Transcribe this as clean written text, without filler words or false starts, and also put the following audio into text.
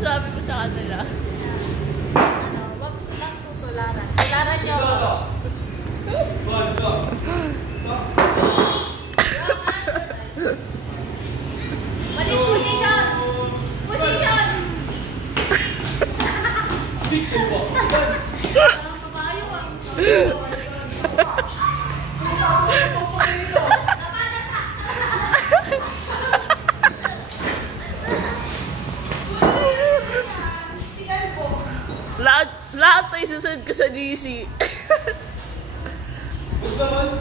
masasabi mo sa kanila? Ano, wag silang tutularan. Tularan niyo ako. Mali position! Position! Parang kabayo ah. Lahat ay susunod ko sa GC. Huwag naman.